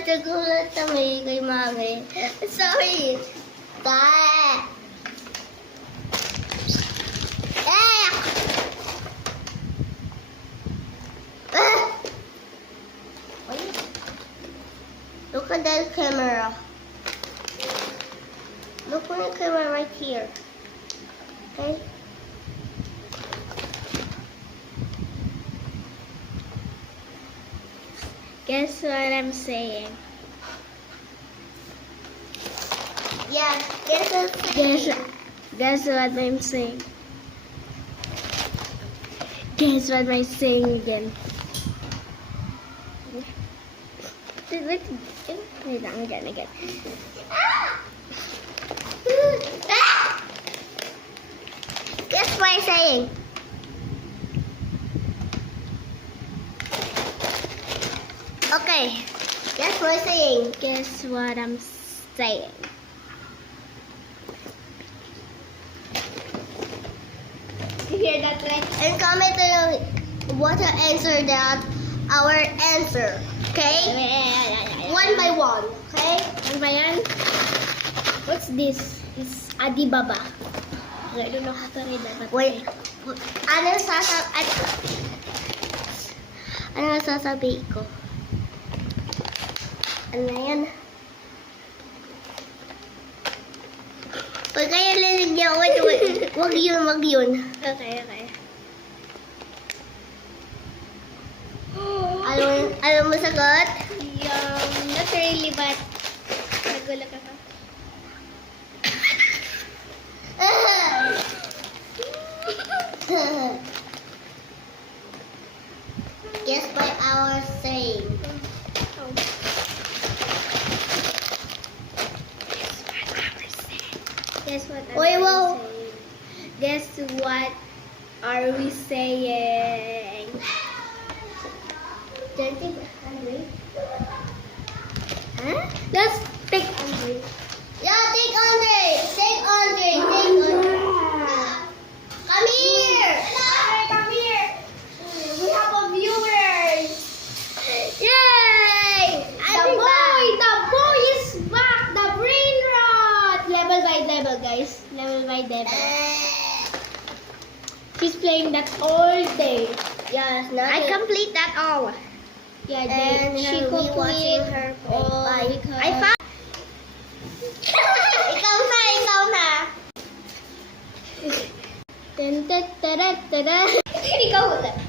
nagulat kami kay Mami. Sorry. Bye. Look at that camera. Look at the camera right here. Okay? Guess what I'm saying? Yeah, guess what I'm saying. Guess what I'm saying? Guess what I'm saying again? Wait lang, again. Guess what I'm saying? Okay. Guess what I'm saying? Guess what I'm saying? You hear that, right? And comment below what to answer that our answer. Okay? One by one. Okay? Ano ba yan? What's this? It's Adibaba. I don't know how to read that. But Wait. Ano sasabihin ko? Ano yan? Huwag kayo liligyan. Wag yun. Okay. Alam mo sagot? Not really, but nagulat ako. Guess by our saying. Guess what Wait, are well- we saying? Guess what are we saying? Dirty Andre? Huh? Let's pick Yeah, take Andre. Come here. Come here. We have a viewers. Yay! The boy is back! The brain rot! Level by level, guys. Level by level. She's playing that all day. Yes, I complete that all. Yeah, And she we complete watching her play. all Bye. because I found. ikaw na. Ikaw ulit.